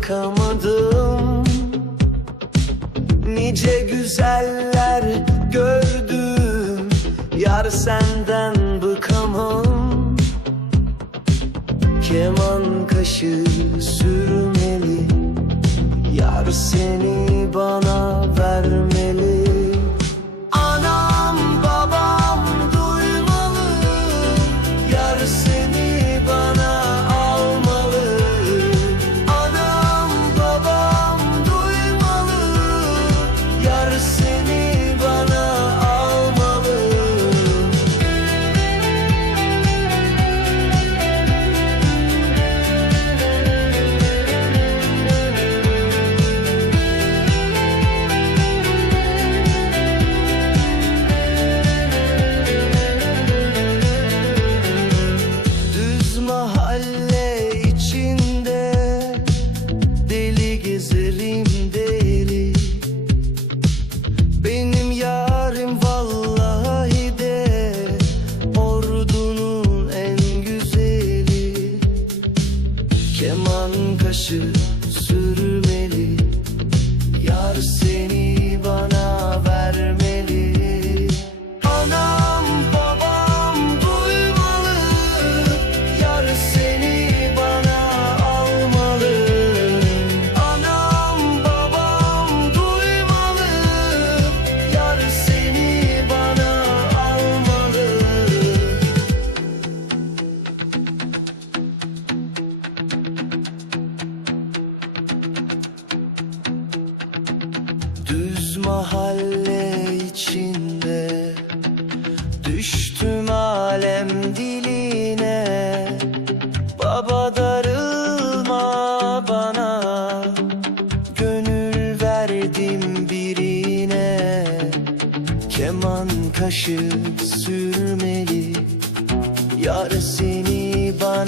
bakamadım Nice güzeller gördüm. Yar senden bıkamam. Keman kaşı sürmeli. Yar seni bana kaşı sürmeli Yar seni Düz mahalle içinde Düştüm alem diline. Baba darılma bana Gönül verdim birine. Keman kaşı sürmeli Yar seni bana